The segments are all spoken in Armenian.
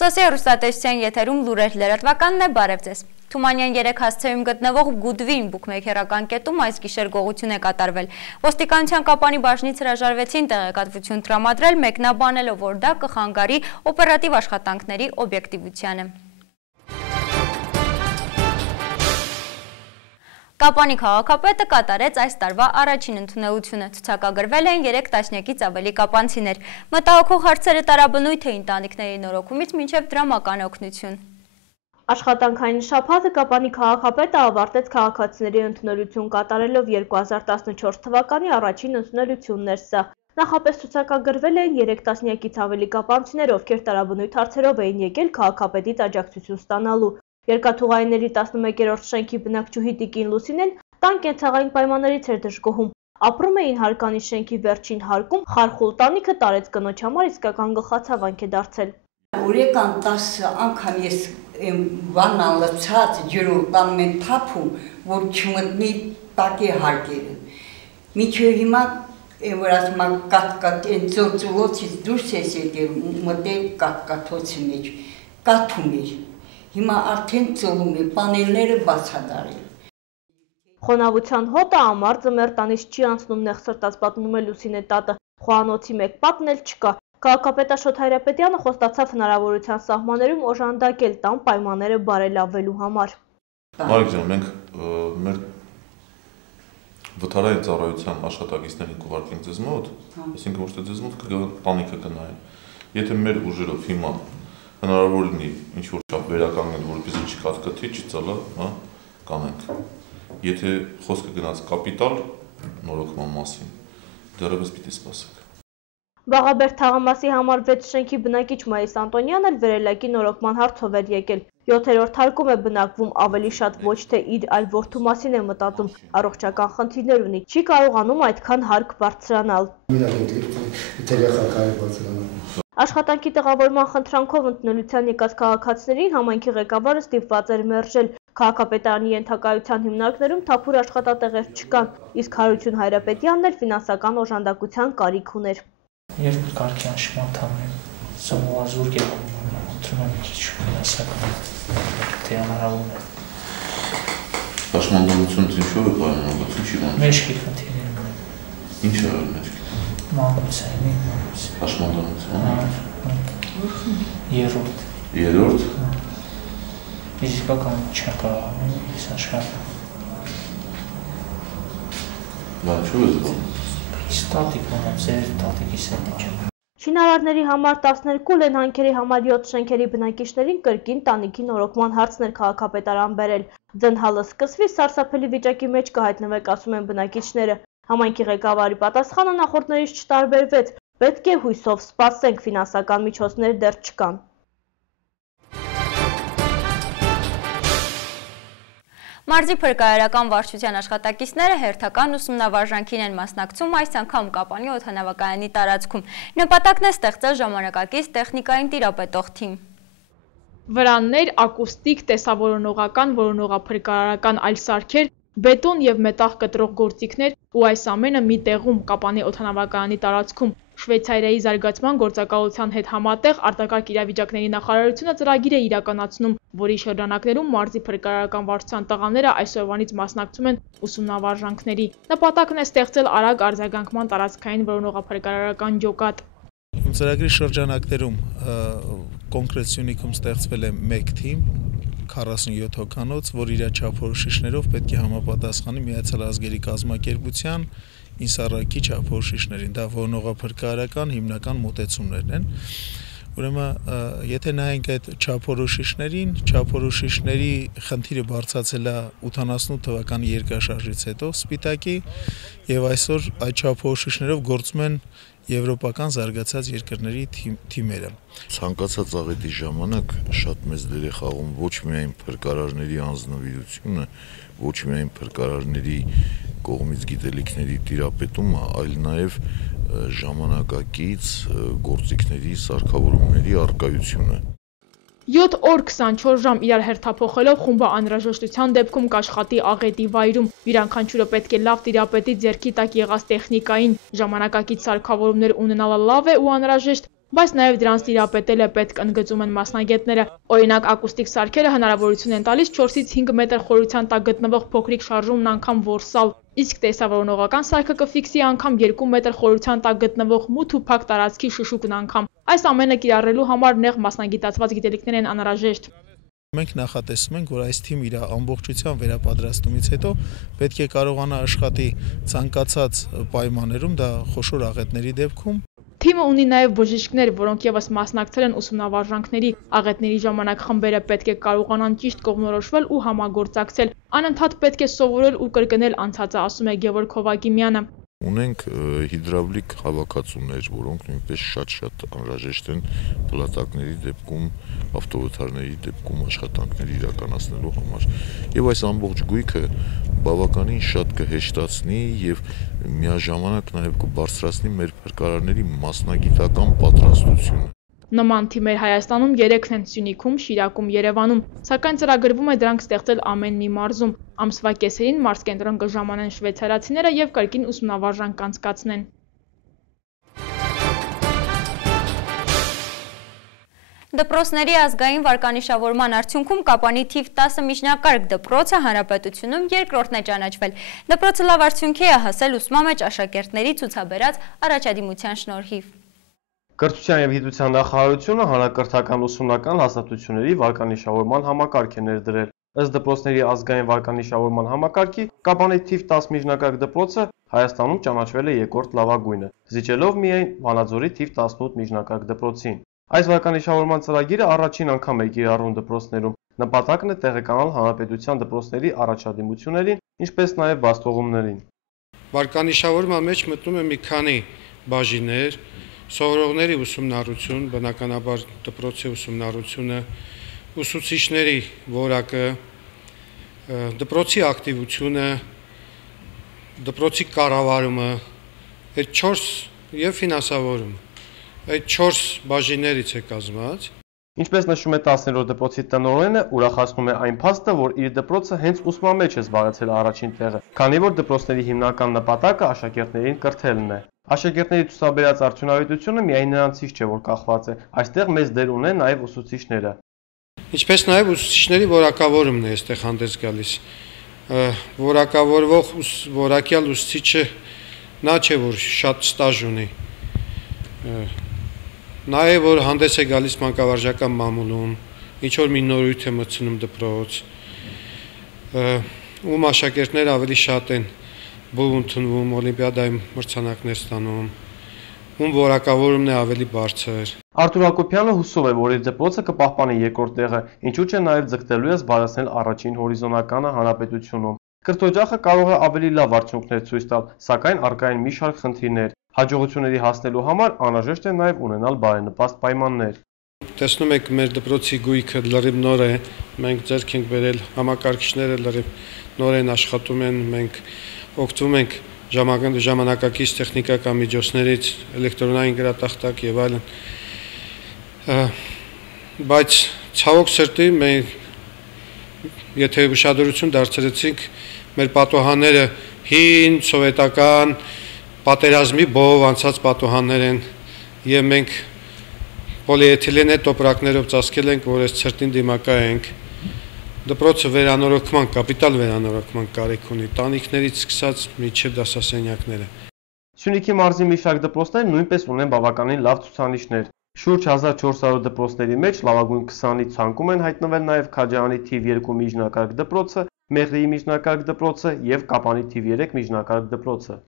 Սոսի հեռուստատեսության եթերում լուրեր լրատվականն է, բարև ձեզ։ Թումանյան 3 հասցեում գտնվող Գուդվին բուկմեքերական կետում այս գիշեր գողություն է կատարվել։ Ոստիկանության կապանի բաժնից հրաժարվեցին տեղեկատվություն տրամադրել, մեկնաբանելով, որ դա կխանգարի օպերատիվ աշխատանքների օբյեկտիվությանը։ Կապանի քաղաքապետը կատարեց այս տարվա առաջին ընդունելությունը, ցուցակագրվել են 3 տասնյակից ավելի կապանցիներ։ Մտահոգող հարցերը տարաբնույթ էին տանիքների նորոգումից մինչև դրամական օգնություն։ Աշխատանքային շաբաթը Կապանի քաղաքապետը ավարտեց քաղաքացիների ընդունելություն կատարելով 2014 թվականի առաջին ընդունելությունն էր սա։ Նախապես ցուցակագրվել են 3 տասնյակից ավելի կապանցիներ, ովքեր տարաբնույթ հարցերով էին եկել քաղաքապետից աջակցություն ստանալու։ Երկաթուղայինների 11-րդ շենքի բնակչուհի Տիկին Լուսինեն տան կենցաղային պայմաններից էր դժգոհում։ Ապրում էին հարկանի շենքի վերջին հարկում, խարխուլ տանիքը տարեց կնոջ համար իսկական գլխացավանք է դարձել։ Օրական 10 անգամ ես վանան լցած ջրով կամ մեն թափում, որ չմտնի տակի հարկերը։ Միջև հիմա որ ասում եմ կատ այն ծոցուլոցից դուրս ես եկել մտել կատկաթոցի մեջ, կաթում էր։ Հիմա արդեն ծովում է, պանելները բացադարել։ Խոնավության հոտը ամառ ձմեռ տանից չի անցնում, նեղ սրտած պատմում է Լուսինե տատը, խոհանոցի մեկ պատն էլ չկա։ Քաղաքապետ Աշոտ Հայրապետյանը խոստացավ հնարավորության սահմաններում օժանդակել տան պայմանները բարելավելու համար։ Մարիկ ջան, մենք մեր վթարային ծառայության աշխատակիցներին կուղարկենք ձեզ մոտ, այսինքն ոչ թե ձեզ մոտ տանիքը կնայեն։ Եթե մեր ուժերով հիմա հնարավոր լինի ինչ-որ չափ վերականգնել, որպեսզի չկաթկթի, չծալա, կանենք։ Եթե խոսքը գնաց կապիտալ նորոգման մասին, դեռևս պիտի սպասենք։ Բաղաբերդ թաղամասի համար 6 շենքի բնակիչ Մայիս Անտոնյանն էլ վերելակի նորոգման հարցով էր եկել։ 7-րդ հարկում է բնակվում, ավելի շատ ոչ թե իր, այլ որդու մասին է մտածում, առողջական խնդիրներ ունի, չի կարողանում այդքան հարկ բարձրանալ։ Աշխատանքի տղավորման խնդրանքով ընդունելության եկած քաղաքացիներին համայնքի ղեկավարը ստիպված էր մերժել։ Քաղաքապետարանի ենթակայության հիմնարկներում թափուր աշխատատեղեր չկան, իսկ Հարություն Հայրապետյանն էլ ֆինանսական օժանդակության կարիք ուներ։ Երկու կարգի անշմատամ եմ, սոմովազուրգ եմ, ընտրում եմ քիչ ֆինանսական, թե հնարավոր է։ Աշխատանքությունից ինչով է պայմանավորված, ինչի բան։ Մեջքի խնդիրներ ունեմ։ Ինչ է արել մեջքի։ Մանուցային, Աշխատանքություն։ Երրորդ։ Ֆիզիկական չեմ կարող, ես աշխատում։ Բան չու ես բան։ Ստատիկ մոնամ, ձեր տատիկիս են իջեմ։ Շինարարների համար 12, լենհանքերի համար 7 շենքերի բնակիչներին կրկին տանիքի նորոգման հարցն էր քաղաքապետարան բերել։ Ձնհալը սկսվի, սարսափելի վիճակի մեջ կհայտնվեք, ասում են բնակիչները։ Համայնքի ղեկավարի պատասխանը նախորդներից չտարբերվեց, պետք է հույսով սպասենք, ֆինանսական միջոցներ դեռ չկան։ Մարզի փրկարարական վարչության աշխատակիցները հերթական ուսումնավարժանքին են մասնակցում այս անգամ Կապանի օդանավակայանի տարածքում։ Նպատակն է ստեղծել ժամանակակից տեխնիկային տիրապետող թիմ։ Վրաններ, ակուստիկ, տեսավորոնողական, որոնողափրկարարական այլ սարքեր, բետոն եւ մետաղ կտրող գործիքներ ու այս ամենը մի տեղում Կապանի օդանավակայանի տարածքում։ Շվեյցարիայի զարգացման գործակալության հետ համատեղ արտակարգ իրավիճակների նախարարությունը ծրագիր է իրականացնում, որի շրջանակներում մարզի փրկարարական վարչության տղաները այսօրվանից մասնակցում են ուսումնավարժանքների։ Նպատակն է ստեղծել արագ արձագանքման տարածքային որոնողափրկարարական ջոկատ։ Ծրագրի շրջանակներում կոնկրետ Սյունիքում ստեղծվել է 1 թիմ 47 հոգանոց, որ իր չափորոշիչներով պետք է համապատասխանի Միացյալ Ազգերի կազմակերպության ինսարակի չափորոշիչներին, դա որոնողափրկարարական հիմնական մոտեցումներն են։ Ուրեմն, եթե նայենք այդ չափորոշիչներին, չափորոշիչների խնդիրը բարձրացել է 88 թվականի երկրաշարժից հետո Սպիտակի եւ այսօր այդ չափորոշիչներով գործում են եվրոպական զարգացած երկրների թիմերը։ Ցանկացած աղետի ժամանակ շատ մեծ դեր է խաղում ոչ միայն փրկարարների անձնվիրությունը, ոչ միայն փրկարարների կողմից գիտելիքների տիրապետումը, այլ նաև ժամանակակից գործիքների, սարքավորումների առկայությունը։ 7 օր 24 ժամ իրար հերթափոխելով խումբը անհրաժեշտության դեպքում կաշխատի աղետի վայրում։ Յուրաքանչյուրը պետք է լավ տիրապետի ձեռքի տակ եղած տեխնիկային, ժամանակակից սարքավորումներ ունենալը լավ է ու անհրաժեշտ, բայց նաև դրանց տիրապետել է պետք ընդգծում են մասնագետները։ Օրինակ, ակուստիկ սարքերը հնարավորություն են տալիս 4-ից 5 մետր խորության տակ գտնվող փոքրիկ շարժումն անգամ որսալ, իսկ տեսավորողական սարքը կֆիքսի անգամ 2 մետր խորության տակ գտնվող մութ ու փակ տարածքի շշուկն անգամ։ Այս ամենը կիրառելու համար նեղ մասնագիտացված գիտելիքներ են անհրաժեշտ։ Մենք նախատեսում ենք, որ այս թիմը իր ամբողջությամբ վերապատրաստումից հետո պետք է կարողանա աշխատի ցանկացած պայմաններում, դա խոշոր աղետների դեպքում։ Թիմը ունի նաև բժիշկներ, որոնք ևս մասնակցել են ուսումնավարժանքների։ Աղետների ժամանակ խմբերը պետք է կարողանան ճիշտ կողմնորոշվել ու համագործակցել։ Անընդհատ պետք է սովորել ու կրկնել անցածը, ասում է Գևորգ Հովակիմյանը։ Ունենք հիդրավլիկ հավաքածուներ, որոնք նույնպես շատ անհրաժեշտ են փլատակների դեպքում, ավտովթարների դեպքում աշխատանքներ իրականացնելու համար։ Եվ այս ամբողջ գույքը բավականին շատ կհեշտացնի եւ միաժամանակ նաեւ կբարձրացնի մեր փրկարարների մասնագիտական պատրաստությունը։ Նման թիմեր Հայաստանում 3-ն են՝ Սյունիքում, Շիրակում, Երևանում, սակայն ծրագրվում է դրանք ստեղծել ամեն մի մարզում։ Ամսվա կեսերին մարզկենտրոն կժամանեն շվեյցարացիները եւ կրկին ուսումնավարժան կանցկացնեն։ Դպրոցների ազգային վարկանիշավորման արդյունքում Կապանի թիվ 10 միջնակարգ դպրոցը հանրապետությունում երկրորդն է ճանաչվել։ Դպրոցը լավ արդյունքի է հասել ուսման մեջ աշակերտների ցուցաբերած առաջադիմության շնորհիվ։ Կրթության և գիտության նախարարությունը հանրակրթական ուսումնական հաստատությունների վարկանիշավորման համակարգ է ներդրել։ Ըստ դպրոցների ազգային վարկանիշավորման համակարգի Կապանի թիվ 10 միջնակարգ դպրոցը Հայաստանում ճանաչվել է երկրորդ լավագույնը, զիջելով միայն Վանաձորի թիվ 18 միջնակարգ դպրոցին։ Այս վարկանիշավորման ծրագիրը առաջին անգամ է կիրառվում դպրոցներում։ Նպատակն է տեղեկանալ հանրապետության դպրոցների առաջադիմություններին, ինչպես նաև բացթողումներին։ Վարկանիշավորման մեջ մտնում է մի քանի բաժիններ, սովորողների ուսումնառություն, բնականաբար դպրոցի ուսումնառությունը, ուսուցիչների որակը, դպրոցի ակտիվությունը, դպրոցի կառավարումը, այդ 4 եւ ֆինանսավորումը։ Այդ 4 բաժիններից է կազմված։ Ինչպես նշում է 10-րդ դպրոցի տնօրենը, ուրախացնում է այն փաստը, որ իր դպրոցը հենց ուսման մեջ է զբաղեցել առաջին տեղը, քանի որ դպրոցների հիմնական նպատակը աշակերտներին կրթելն է։ Աշակերտների ցուցաբերած արդյունավետությունը միայն նրանցից չէ, որ կախված է, այստեղ մեծ դեր ունեն նաև ուսուցիչները։ Ինչպես նաև ուսուցիչների որակավորումն է այստեղ հանդես գալիս։ Որակավորվող որակյալ ուսուցիչը նա չէ, որ շատ ստաժ ունի։ Նա է, որ հանդես է գալիս մանկավարժական մամուլում, ինչ որ մի նորույթ է մտցնում դպրոց, ում աշակերտները ավելի շատ են բու ընդունվում, օլիմպիադայում մրցանակներ ստանում, ում որակավորումն է ավելի բարձր։ Արթուր Հակոբյանը հուսով է, որ իր դպրոցը կպահպանի երկրորդ տեղը, ինչու չէ նաև ձգտելու է զբաղեցնել առաջին հորիզոնականը հանրապետությունում։ Կրթօջախը կարող է ավելի լավ արդյունքներ ցույց տալ, սակայն առկա են մի շարք խնդիրներ։ Հաջողությունների հասնելու համար անհրաժեշտ է նաև ունենալ բարենպաստ պայմաններ։ Տեսնում եք, մեր դպրոցի գույքը լրիվ նոր է, մենք ձեռք ենք բերել, համակարգիչները լրիվ նոր են, աշխատում են, մենք օգտվում ենք ժամանակակից տեխնիկական միջոցներից, էլեկտրոնային գրատախտակ եւ այլն։ Բայց ցավոք սրտի մենք եթե ուշադրություն դարձրեցինք մեր պատոհանները հին սովետական պատերազմի բով անցած պատոհաններ են եւ մենք պոլիէթիլենե տոպրակներով ծածկել ենք, որ այս ցրտին դիմակայենք։ Դպրոցը վերանորոգման, կապիտալ վերանորոգման կարիք ունի, տանիքներից սկսած մինչև դասասենյակները։ Սյունիքի մարզի մի շարք դպրոցներ նույնպես ունեն բավականին լավ ցուցանիշներ։ Շուրջ 1400 դպրոցների մեջ լավագույն 20-ի ցանկում են հայտնվել նաև Քաջարյանի թիվ 2 միջնակարգ դպրոցը, Մեղրիի միջնակարգ դպրոցը եւ Կապանի թիվ 3 միջնակարգ դպրոցը։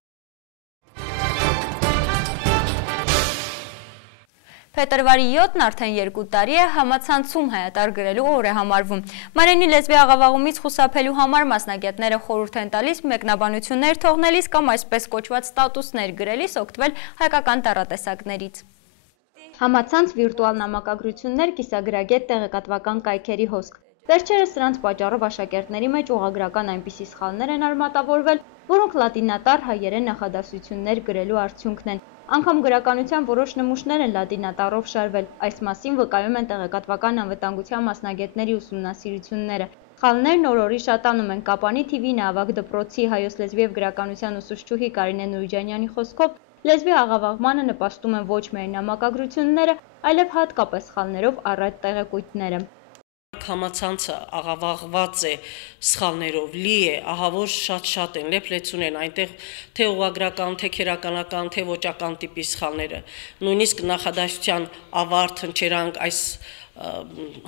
Փետրվարի 7-ն արդեն 2 տարի է համացանցում հայատար գրելու օր է համարվում։ Մարենի լեզվի աղավաղումից խուսափելու համար մասնագետները խորհուրդ են տալիս մեկնաբանություններ թողնելիս կամ այսպես կոչված ստատուսներ գրելիս օգտվել հայկական տառատեսակներից։ Համացանց վիրտուալ նամակագրություններ, կիսագրագետ, տեղեկատվական կայքերի հոսք։ Վերջերս սրանց պատճառով աշակերտների մեջ ուղղագրական այնպիսի սխալներ են արմատավորվել, որոնք լատինատառ հայերեն նախադասություններ գրելու արդյունքն են։ Անգամ գրականության որոշ նմուշներ են լատինատառով շարվել։ Այս մասին վկայում են տեղեկատվական անվտանգության մասնագետների ուսումնասիրությունները։ Սխալներն օր-օրի շատանում են։ Կապանի թիվ 9 ավագ դպրոցի հայոց լեզվի եւ գրականության ուսուցչուհի Կարինե Նուրիջանյանի խոսքով Լեզվի աղավաղմանը նպաստում են ոչ միայն նամակագրությունները, այլև հատկապես սխալներով առատ տեղեկույթները։ Համացանցը աղավաղված է սխալներով, լի է, ահավոր շատ են, լեփլեցուն են, այնտեղ թե ուղղագրական, թե քերականական, թե ոճական տիպի սխալները։ Նույնիսկ նախադասության ավարտ, հնչերանք այս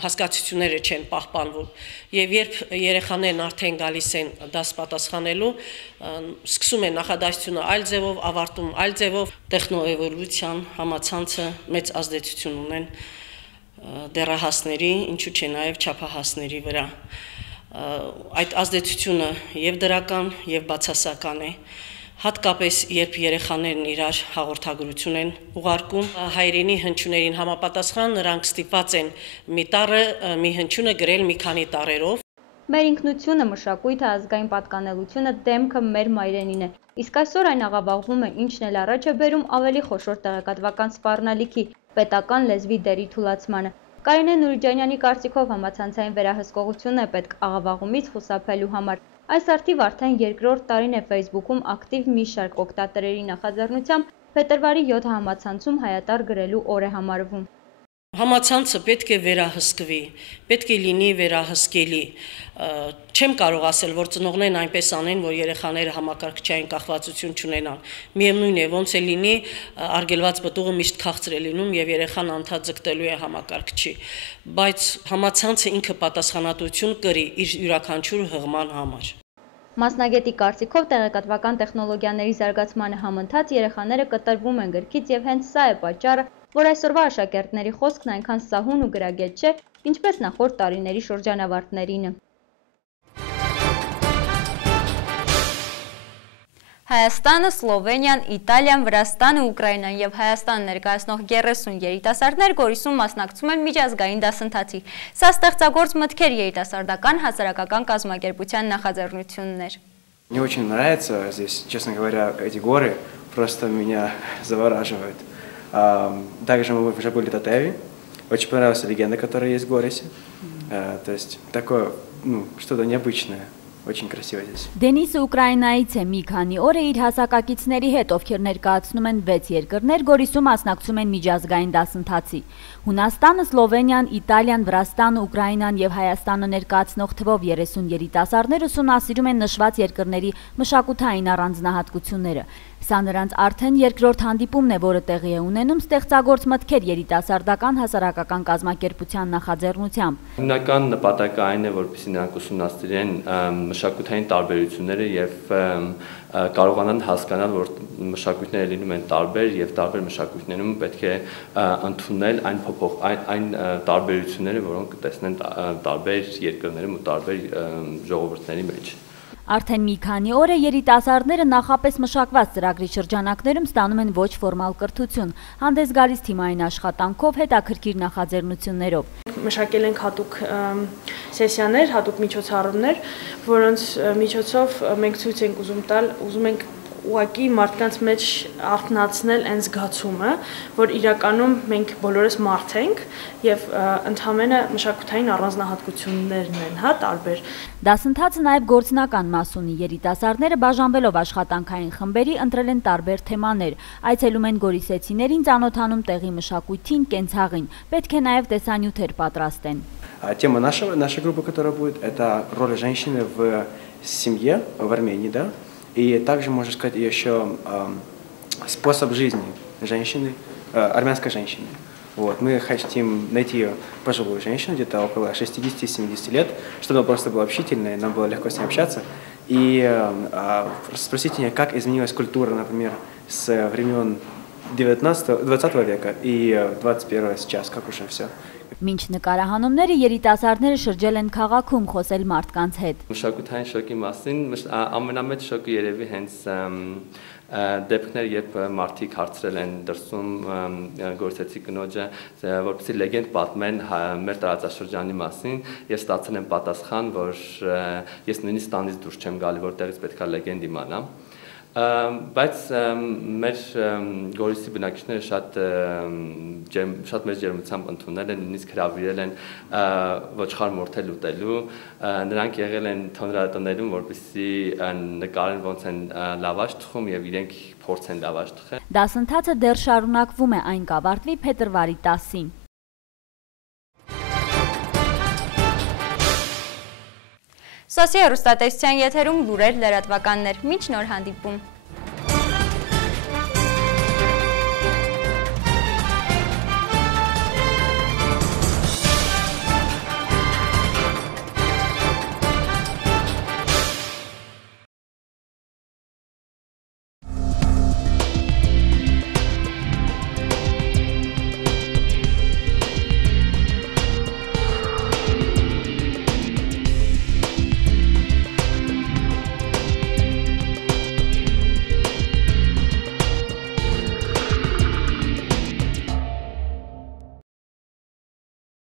հասկացությունները չեն պահպանվում։ Եվ երբ երեխաներն արդեն գալիս են դաս պատասխանելու, սկսում են նախադասությունը այլ ձևով, ավարտում այլ ձևով, տեխնոէվոլյուցիան համացանցը մեծ ազդեցություն ունեն դեռահասների, ինչու՞ չէ նաև չափահասների վրա։ Այդ ազդեցությունը եւ դրական, եւ բացասական է։ Հատկապես երբ երեխաներն իրար հաղորդագրություն են ուղարկում, հայրենի հնչյուներին համապատասխան նրանք ստիպված են մի տառը, մի հնչյունը գրել մի քանի տառերով։ Մեր ինքնությունը, մշակույթը, ազգային պատկանելությունը, դեմքը մեր մայրենին է, իսկ այսօր այն աղավաղվում է, ինչն էլ առաջ է բերում ավելի խոշոր տեղեկատվական սպառնալիքի, պետական լեզվի դերի թուլացմանը։ Կարինե Նուրիջանյանի կարծիքով համացանցային վերահսկողությունն է պետք աղավաղումից խուսափելու համար։ Այս արդիվ արդեն երկրորդ տարին է Facebook-ում ակտիվ մի շարք օգտատերերի նախաձեռնությամբ փետրվարի 7 համացանցում հայատար գրելու օր է համարվում։ Համացանցը պետք է վերահսկվի, պետք է լինի վերահսկելի։ Չեմ կարող ասել, որ ծնողներն այնպես անեն, որ երեխաները համակարգչային կախվածություն չունենան։ Միևնույն է, ոնց է լինի, արգելված պտուղը միշտ քաղցր է լինում եւ երեխան անդադ ձգտելու է համակարգչի։ Բայց համացանցը ինքը պատասխանատվություն կրի իր յուրաքանչյուր հղման համար։ Մասնագետի կարծիքով տեղեկատվական տեխնոլոգիաների զարգացմանը համընթաց երեխաները կտրվում են գրքից եւ հենց սա է պատճառը, որ այսօրվա աշակերտների խոսքն այնքան սահուն ու գրագետ չէ, ինչպես նախորդ տարիների շրջանավարտներինը։ Հայաստանը, Սլովենիան, Իտալիան, Վրաստանը, Ուկրաինան եւ Հայաստանը ներկայացնող 30 երիտասարդներ Գորիսում մասնակցում են միջազգային դասընթացի։ Սա ստեղծագործ մտքեր երիտասարդական հասարակական կազմակերպության նախաձեռնություններ։ Мне очень нравится здесь, честно говоря, эти горы просто меня завораживают. Также мы уже были в Татеве. Очень понравилась легенда, которая есть в Горисе. То есть такое, что-то необычное. Очень красиво здесь. Դենիսը Ուկրաինայից է մի քանի օր է իր հասակակիցների հետ, ովքեր ներկայացնում են 6 երկրներ, Գորիսում մասնակցում են միջազգային դասընթացի։ Հունաստանը, Սլովենիան, Իտալիան, Վրաստանը, Ուկրաինան եւ Հայաստանը ներկայացնող թվով 30 երիտասարդներ ուսումնասիրում են նշված երկրների մշակութային առանձնահատկությունները։ Սա նրանց արդեն երկրորդ հանդիպումն է, որը տեղի է ունենում ստեղծագործ մտքեր երիտասարդական հասարակական կազմակերպության նախաձեռնությամբ։ Հիմնական նպատակը այն է, որպեսզի նրանք ուսումնասիրեն մշակութային տարբերությունները եւ կարողանան հասկանալ, որ մշակույթները լինում են տարբեր եւ տարբեր մշակույթներում պետք է ընդունել այն տարբերությունները, որոնք կտեսնեն տարբեր երկրներում ու տարբեր ժողովուրդների մեջ։ Արդեն մի քանի օր է երիտասարդները նախապես մշակված ծրագրի շրջանակներում ստանում են ոչ ֆորմալ կրթություն, հանդես գալիս թիմային աշխատանքով, հետաքրքիր նախաձեռնություններով։ Մշակել ենք հատուկ սեսիաներ, հատուկ միջոցառումներ, որոնց միջոցով մենք ցույց ենք ուզում տալ, ուզում ենք ուղղակի մարդկանց մեջ արթնացնել այն զգացումը, որ իրականում մենք բոլորս մարդ ենք եւ ընդհանրապես մշակութային առանձնահատկություններն են, տարբեր։ Դասընթացը նաեւ գործնական մաս ունի, երիտասարդները բաժանվելով աշխատանքային խմբերի ընտրել են տարբեր թեմաներ, այցելում են գորիսեցիներին, ծանոթանում տեղի մշակույթին, կենցաղին, պետք է նաեւ տեսանյութեր պատրաստեն։ Тема нашей группы, которая будет, это роль женщины в семье в Армении, да? И также, можно сказать, еще способ жизни женщины, армянской женщины. Вот. Мы хотим найти пожилую женщину, где-то около 60-70 лет, чтобы она просто была общительной, нам было легко с ней общаться. И спросить меня, как изменилась культура, например, с времен 20 века и 21 сейчас, как уже все. Մինչ նկարահանումները երիտասարդները շրջել են քաղաքում խոսել մարդկանց հետ։ Մշակութային շոկի մասին ամենամեծ շոկը երևի հենց դեպքներ, երբ մարդիկ հարցրել են դրսում գործեցի կնոջը, որպեսզի լեգենդ պատմեն մեր տարածաշրջանի մասին, ես ստացել եմ պատասխան, որ ես նույնիսկ տանից դուրս չեմ գալի, որտեղից պետք է լեգենդ իմանամ։ Բայց մեր Գորիսի բնակիչները շատ մեծ ջերմությամբ ընդունել են, նույնիսկ հրավիրել են ոչխար մորթել ուտելու, նրանք եղել են թոնրատներում, որպեսզի նկարեն ոնց են լավաշ թխում եւ իրենք փորձեն լավաշ թխել։ Դասընթացը դեռ շարունակվում է, այն կավարտվի փետրվարի 10-ին։ Սոսի հեռուստատեսության եթերում լուրեր լրատվականներ, մինչ նոր հանդիպում։